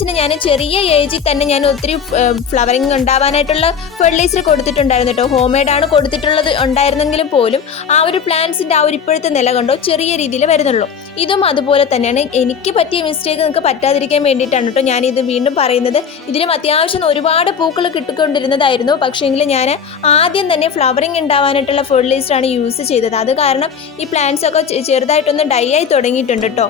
പ്ലാന്റ്സിന് ഞാൻ ചെറിയ ഏജിൽ തന്നെ ഞാൻ ഒത്തിരി ഫ്ലവറിങ് ഉണ്ടാവാനായിട്ടുള്ള ഫെർട്ടിലൈസർ കൊടുത്തിട്ടുണ്ടായിരുന്നു കേട്ടോ. ഹോം മെയ്ഡാണ് കൊടുത്തിട്ടുള്ളത് ഉണ്ടായിരുന്നെങ്കിലും പോലും ആ ഒരു പ്ലാന്റ്സിൻ്റെ ആ ഒരു ഇപ്പോഴത്തെ നില കണ്ടോ ചെറിയ രീതിയിൽ വരുന്നുള്ളൂ. ഇതും അതുപോലെ തന്നെയാണ്. എനിക്ക് പറ്റിയ മിസ്റ്റേക്ക് നിങ്ങൾക്ക് പറ്റാതിരിക്കാൻ വേണ്ടിയിട്ടാണ് കേട്ടോ ഞാനിത് വീണ്ടും പറയുന്നത്. ഇതിലും അത്യാവശ്യം ഒരുപാട് പൂക്കൾ കിട്ടിക്കൊണ്ടിരുന്നതായിരുന്നു. പക്ഷേങ്കിൽ ഞാൻ ആദ്യം തന്നെ ഫ്ലവറിങ് ഉണ്ടാവാനായിട്ടുള്ള ഫെർട്ടിലൈസറാണ് യൂസ് ചെയ്തത്. അത് കാരണം ഈ പ്ലാന്റ്സ് ഒക്കെ ചെറുതായിട്ടൊന്ന് ഡൈ ആയി തുടങ്ങിയിട്ടുണ്ട് കേട്ടോ.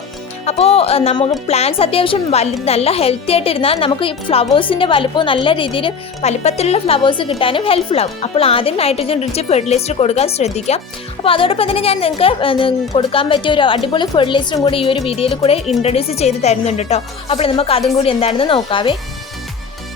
അപ്പോൾ നമുക്ക് പ്ലാന്റ്സ് അത്യാവശ്യം നല്ല ഹെൽത്തി ആയിട്ടിരുന്നാൽ നമുക്ക് ഈ ഫ്ലവേഴ്സിൻ്റെ വലുപ്പവും നല്ല രീതിയിൽ വലുപ്പത്തിലുള്ള ഫ്ലവേഴ്സ് കിട്ടാനും ഹെൽപ്ഫുൾ ആകും. അപ്പോൾ ആദ്യം നൈട്രജൻ റിച്ച് ഫെർട്ടിലൈസർ കൊടുക്കാൻ ശ്രദ്ധിക്കാം. അപ്പോൾ അതോടൊപ്പം തന്നെ ഞാൻ നിങ്ങൾക്ക് കൊടുക്കാൻ പറ്റിയ ഒരു അടിപൊളി ഫെർട്ടിലൈസറും കൂടി ഈ ഒരു വീഡിയോയിൽ കൂടെ ഇൻട്രൊഡ്യൂസ് ചെയ്ത് തരുന്നുണ്ട് കേട്ടോ. അപ്പോൾ നമുക്ക് അതും കൂടി എന്താണെന്ന് നോക്കാവേ.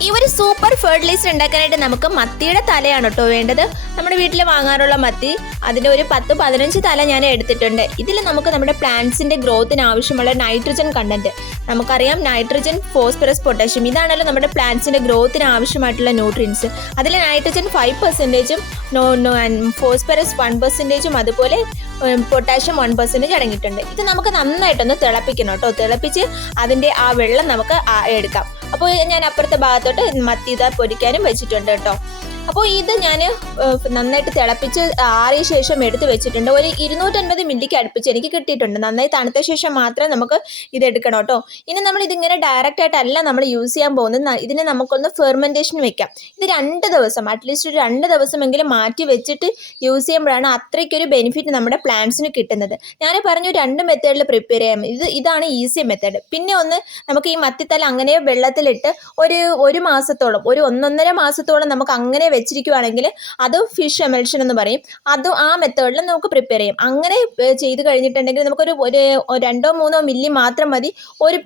ഈ ഒരു സൂപ്പർ ഫെർട്ടിലൈസർ ഉണ്ടാക്കാനായിട്ട് നമുക്ക് മത്തിയുടെ തലയാണ് കേട്ടോ വേണ്ടത്. നമ്മുടെ വീട്ടിൽ വാങ്ങാറുള്ള മത്തി, അതിൻ്റെ ഒരു 10-15 തല ഞാൻ എടുത്തിട്ടുണ്ട്. ഇതിൽ നമുക്ക് നമ്മുടെ പ്ലാന്റ്സിൻ്റെ ഗ്രോത്തിന് ആവശ്യമുള്ള നൈട്രജൻ കണ്ടന്റ് നമുക്കറിയാം. നൈട്രജൻ, ഫോസ്ഫറസ്, പൊട്ടാഷ്യം ഇതാണല്ലോ നമ്മുടെ പ്ലാന്റ്സിൻ്റെ ഗ്രോത്തിന് ആവശ്യമായിട്ടുള്ള ന്യൂട്രിയൻസ്. അതിൽ നൈട്രജൻ 5%, ഫോസ്ഫറസ് 1%, അതുപോലെ പൊട്ടാഷ്യം 1% അടങ്ങിയിട്ടുണ്ട്. ഇത് നമുക്ക് നന്നായിട്ടൊന്ന് തിളപ്പിക്കണം കേട്ടോ. തിളപ്പിച്ച് അതിൻ്റെ ആ വെള്ളം നമുക്ക് എടുക്കാം. അപ്പോൾ ഞാൻ അപ്പുറത്തെ ഭാഗത്തോട്ട് മത്തി ഇതാ പൊരിക്കാനും വെച്ചിട്ടുണ്ട് കേട്ടോ. അപ്പോൾ ഇത് ഞാൻ നന്നായിട്ട് തിളപ്പിച്ച് ആറിയ ശേഷം എടുത്ത് വെച്ചിട്ടുണ്ട്. ഒരു 250 മില്ലിക്ക് അടുപ്പിച്ച് എനിക്ക് കിട്ടിയിട്ടുണ്ട്. നന്നായി തണുത്ത ശേഷം മാത്രമേ നമുക്ക് ഇത് എടുക്കണം കേട്ടോ. ഇനി നമ്മൾ ഇതിങ്ങനെ ഡയറക്റ്റ് ആയിട്ടല്ല നമ്മൾ യൂസ് ചെയ്യാൻ പോകുന്നത്. ഇതിനെ നമുക്കൊന്ന് ഫെർമെൻറ്റേഷൻ വെക്കാം. ഇത് 2 ദിവസം അറ്റ്ലീസ്റ്റ് ഒരു 2 ദിവസമെങ്കിലും മാറ്റി വെച്ചിട്ട് യൂസ് ചെയ്യുമ്പോഴാണ് അത്രയ്ക്കൊരു ബെനിഫിറ്റ് നമ്മുടെ പ്ലാന്റ്സിന് കിട്ടുന്നത്. ഞാൻ പറഞ്ഞു 2 മെത്തേഡിൽ പ്രിപ്പയർ ചെയ്യാം. ഇതാണ് ഈസി മെത്തേഡ്. പിന്നെ ഒന്ന് നമുക്ക് ഈ മത്തിത്തല അങ്ങനെ വെള്ളത്തിലിട്ട് ഒരു മാസത്തോളം, ഒരു 1.5 മാസത്തോളം നമുക്ക് അങ്ങനെ വെച്ചിരിക്കുവാണെങ്കിൽ അത് ഫിഷ് എമൽഷൻ എന്ന് പറയും. ആ മെത്തേഡിൽ നമുക്ക് പ്രിപ്പയർ ചെയ്യാം. അങ്ങനെ ചെയ്ത് കഴിഞ്ഞിട്ടുണ്ടെങ്കിൽ നമുക്കൊരു 2-3 മില്ലി മാത്രം മതി ഒരു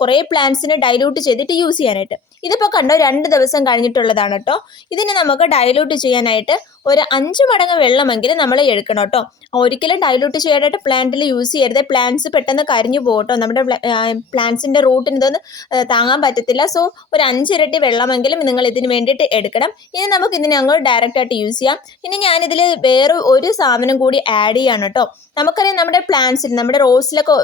കുറേ പ്ലാന്റ്സിന് ഡൈലൂട്ട് ചെയ്തിട്ട് യൂസ് ചെയ്യാനായിട്ട്. ഇതിപ്പോൾ കണ്ടോ 2 ദിവസം കഴിഞ്ഞിട്ടുള്ളതാണ് കേട്ടോ. ഇതിനെ നമുക്ക് ഡൈലൂട്ട് ചെയ്യാനായിട്ട് ഒരു 5 മടങ്ങ് വെള്ളമെങ്കിലും നമ്മൾ എടുക്കണം കേട്ടോ. ഒരിക്കലും ഡൈലൂട്ട് ചെയ്യാനായിട്ട് പ്ലാന്റിൽ യൂസ് ചെയ്യരുത്. പ്ലാന്റ്സ് പെട്ടെന്ന് കരിഞ്ഞു പോകട്ടോ. നമ്മുടെ പ്ലാന്റ്സിൻ്റെ റൂട്ടിന് ഇതൊന്നും താങ്ങാൻ പറ്റത്തില്ല. സോ ഒരു 5 ഇരട്ടി വെള്ളമെങ്കിലും നിങ്ങൾ ഇതിന് വേണ്ടിയിട്ട് എടുക്കണം. ഇനി നമുക്ക് ഇതിനെ അങ്ങോട്ട് ഡയറക്റ്റ് ആയിട്ട് യൂസ് ചെയ്യാം. ഇനി ഞാനിതിൽ വേറെ ഒരു സാധനം കൂടി ആഡ് ചെയ്യാണ് കേട്ടോ. നമുക്കറിയാം നമ്മുടെ പ്ലാന്റ്സിൽ, നമ്മുടെ റോസിലൊക്കെ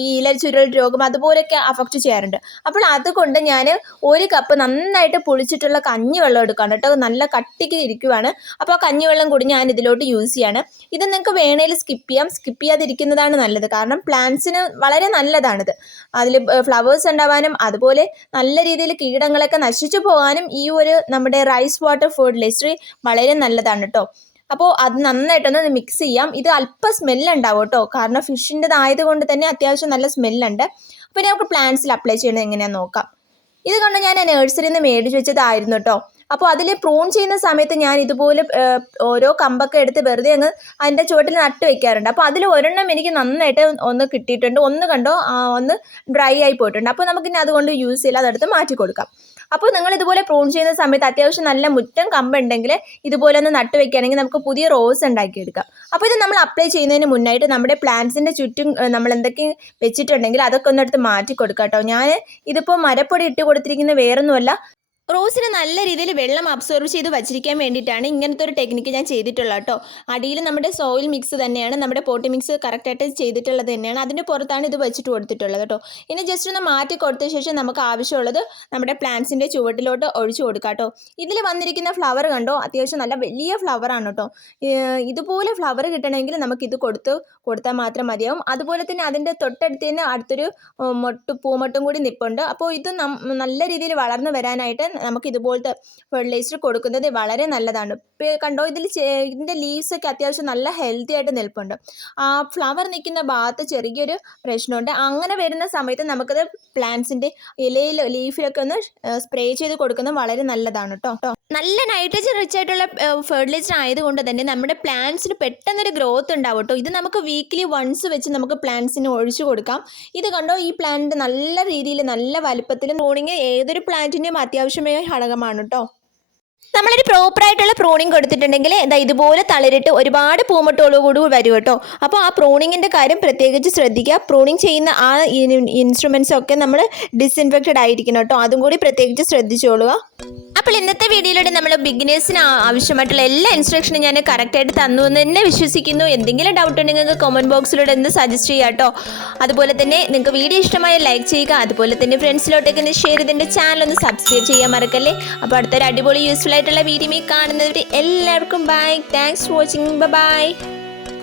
ഈ ഇല ചുരുൾ രോഗം അതുപോലെയൊക്കെ അഫക്റ്റ് ചെയ്യാറുണ്ട്. അപ്പോൾ അതുകൊണ്ട് ഞാൻ 1 കപ്പ് നന്നായിട്ട് പുളിച്ചിട്ടുള്ള കഞ്ഞിവെള്ളം എടുക്കുകയാണ് കേട്ടോ. നല്ല കട്ടിക്ക് ഇരിക്കുവാണ്. അപ്പോൾ കഞ്ഞിവെള്ളം കൂടി ഞാൻ ഇതിലോട്ട് യൂസ് ചെയ്യാണ്. ഇത് നിങ്ങൾക്ക് വേണേൽ സ്കിപ്പ് ചെയ്യാം. സ്കിപ്പ് ചെയ്യാതിരിക്കുന്നതാണ് നല്ലത്. കാരണം പ്ലാന്റ്സിന് വളരെ നല്ലതാണിത്. അതിൽ ഫ്ലവേഴ്സ് ഉണ്ടാവാനും അതുപോലെ നല്ല രീതിയിൽ കീടങ്ങളൊക്കെ നശിച്ചു പോകാനും ഈ ഒരു നമ്മുടെ റൈസ് വാട്ടർ ഫെർട്ടിലൈസർ വളരെ നല്ലതാണ് കേട്ടോ. അപ്പോൾ അത് നന്നായിട്ടൊന്ന് മിക്സ് ചെയ്യാം. ഇത് അല്പം സ്മെല്ലുണ്ടാവും കേട്ടോ. കാരണം ഫിഷിൻ്റെതായത് കൊണ്ട് തന്നെ അത്യാവശ്യം നല്ല സ്മെല്ലുണ്ട്. അപ്പോൾ നമുക്ക് പ്ലാന്റ്സിൽ അപ്ലൈ ചെയ്യുന്നത് എങ്ങനെയാണെന്ന് നോക്കാം. ഇത് കണ്ട് ഞാൻ നഴ്സറിയിൽ നിന്ന് മേടിച്ച് വെച്ചതായിരുന്നു കേട്ടോ. അപ്പോൾ അതിൽ പ്രൂൺ ചെയ്യുന്ന സമയത്ത് ഞാൻ ഇതുപോലെ ഓരോ കമ്പൊക്കെ എടുത്ത് വെറുതെ അങ്ങ് അതിൻ്റെ ചുവട്ടിൽ നട്ട് വയ്ക്കാറുണ്ട്. അപ്പോൾ അതിൽ ഒരെണ്ണം എനിക്ക് നന്നായിട്ട് ഒന്ന് കിട്ടിയിട്ടുണ്ട്. ഒന്ന് കണ്ടോ ഒന്ന് ഡ്രൈ ആയി പോയിട്ടുണ്ട്. അപ്പോൾ നമുക്കിനി അതുകൊണ്ട് യൂസ് ചെയ്യില്ല, അതെടുത്ത് മാറ്റി കൊടുക്കാം. അപ്പോൾ നിങ്ങൾ ഇതുപോലെ പ്രൂൺ ചെയ്യുന്ന സമയത്ത് അത്യാവശ്യം നല്ല മുറ്റം കമ്പുണ്ടെങ്കിൽ ഇതുപോലെ ഒന്ന് നട്ട് വെക്കുകയാണെങ്കിൽ നമുക്ക് പുതിയ റോസ് ഉണ്ടാക്കിയെടുക്കാം. അപ്പോൾ ഇത് നമ്മൾ അപ്ലൈ ചെയ്യുന്നതിന് മുന്നായിട്ട് നമ്മുടെ പ്ലാന്റ്സിൻ്റെ ചുറ്റും നമ്മൾ എന്തൊക്കെ വെച്ചിട്ടുണ്ടെങ്കിൽ അതൊക്കെ ഒന്ന് എടുത്ത് മാറ്റി കൊടുക്കാം കേട്ടോ. ഞാൻ ഇതിപ്പോൾ മരപ്പൊടി ഇട്ട് കൊടുത്തിരിക്കുന്ന വേറൊന്നുമല്ല, റോസിന് നല്ല രീതിയിൽ വെള്ളം അബ്സോർവ് ചെയ്ത് വച്ചിരിക്കാൻ വേണ്ടിയിട്ടാണ് ഇങ്ങനത്തെ ഒരു ടെക്നിക്ക് ഞാൻ ചെയ്തിട്ടുള്ളത് കേട്ടോ. അടിയിൽ നമ്മുടെ സോയിൽ മിക്സ് തന്നെയാണ്, നമ്മുടെ പോട്ടി മിക്സ് കറക്റ്റായിട്ട് ചെയ്തിട്ടുള്ളത് തന്നെയാണ്. അതിൻ്റെ പുറത്താണ് ഇത് വെച്ചിട്ട് കൊടുത്തിട്ടുള്ളത് കേട്ടോ. ഇനി ജസ്റ്റ് ഒന്ന് മാറ്റി കൊടുത്ത ശേഷം നമുക്ക് ആവശ്യമുള്ളത് നമ്മുടെ പ്ലാന്റ്സിൻ്റെ ചുവട്ടിലോട്ട് ഒഴിച്ചു കൊടുക്കാം കേട്ടോ. ഇതിൽ വന്നിരിക്കുന്ന ഫ്ലവർ കണ്ടോ, അത്യാവശ്യം നല്ല വലിയ ഫ്ലവറാണ് കേട്ടോ. ഇതുപോലെ ഫ്ലവർ കിട്ടണമെങ്കിൽ നമുക്കിത് കൊടുത്താൽ മാത്രം മതിയാവും. അതുപോലെ തന്നെ അതിൻ്റെ തൊട്ടടുത്ത് തന്നെ അടുത്തൊരു പൂമൊട്ടും കൂടി നിൽപ്പുണ്ട്. അപ്പോൾ ഇത് നല്ല രീതിയിൽ വളർന്നു വരാനായിട്ട് നമുക്ക് ഇതുപോലത്തെ ഫെർട്ടിലൈസർ കൊടുക്കുന്നത് വളരെ നല്ലതാണ്. കണ്ടോ ഇതിൻ്റെ ലീവ്സൊക്കെ അത്യാവശ്യം നല്ല ഹെൽത്തി ആയിട്ട് നിൽപ്പുണ്ട്. ആ ഫ്ലവർ നിൽക്കുന്ന ഭാഗത്ത് ചെറിയൊരു പ്രശ്നമുണ്ട്. അങ്ങനെ വരുന്ന സമയത്ത് നമുക്കത് പ്ലാന്റ്സിൻ്റെ ഇലയിൽ ലീഫിലൊക്കെ ഒന്ന് സ്പ്രേ ചെയ്ത് കൊടുക്കുന്നത് വളരെ നല്ലതാണ് കേട്ടോ. നല്ല നൈട്രജൻ റിച്ച് ആയിട്ടുള്ള ഫെർട്ടിലൈസർ ആയതുകൊണ്ട് തന്നെ നമ്മുടെ പ്ലാന്റ്സിന് പെട്ടെന്നൊരു ഗ്രോത്ത് ഉണ്ടാവും കേട്ടോ. ഇത് നമുക്ക് വീക്ക്ലി വൺസ് വെച്ച് നമുക്ക് പ്ലാന്റ്സിന് ഒഴിച്ചു കൊടുക്കാം. ഇത് കണ്ടോ ഈ പ്ലാന്റ് നല്ല രീതിയിൽ നല്ല വലുപ്പത്തിലും പ്രൂണിങ് ഏതൊരു പ്ലാന്റിൻ്റെയും അത്യാവശ്യമായ ഘടകമാണ് കേട്ടോ. നമ്മളൊരു പ്രോപ്പറായിട്ടുള്ള പ്രൂണിങ് കൊടുത്തിട്ടുണ്ടെങ്കിൽ എന്താ ഇതുപോലെ തളിരിട്ട് ഒരുപാട് പൂമൊട്ടോടുകൂടി വരും കേട്ടോ. അപ്പോൾ ആ പ്രൂണിങ്ങിൻ്റെ കാര്യം പ്രത്യേകിച്ച് ശ്രദ്ധിക്കുക. പ്രൂണിങ് ചെയ്യുന്ന ആ ഇൻസ്ട്രുമെൻറ്റ്സ് ഒക്കെ നമ്മൾ ഡിസ്ഇൻഫെക്റ്റഡ് ആയിരിക്കണം കേട്ടോ. അതും കൂടി പ്രത്യേകിച്ച് ശ്രദ്ധിച്ചോളുക. അപ്പോൾ ഇന്നത്തെ വീഡിയോയിലൂടെ നമ്മൾ ബിഗിനേഴ്സിന് ആവശ്യമായിട്ടുള്ള എല്ലാ ഇൻസ്ട്രക്ഷനും ഞാൻ കറക്റ്റായിട്ട് തന്നു എന്ന് തന്നെ വിശ്വസിക്കുന്നു. എന്തെങ്കിലും ഡൗട്ട് ഉണ്ടെങ്കിൽ നിങ്ങൾക്ക് കമൻറ്റ് ബോക്സിലൂടെ എന്ത് സജസ്റ്റ് ചെയ്യുക കേട്ടോ. അതുപോലെ തന്നെ നിങ്ങൾക്ക് വീഡിയോ ഇഷ്ടമായ ലൈക്ക് ചെയ്യുക. അതുപോലെ തന്നെ ഫ്രണ്ട്സിലോട്ടൊക്കെ ഒന്ന് ഷെയർ ചെയ്തിൻ്റെ ചാനൽ ഒന്ന് സബ്സ്ക്രൈബ് ചെയ്യാൻ മറക്കല്ലേ. അപ്പോൾ അടുത്തൊരു അടിപൊളി യൂസ്ഫുൾ ആയിട്ടുള്ള വീഡിയോ കാണുന്നവർ എല്ലാവർക്കും bye. Thanks for watching. By.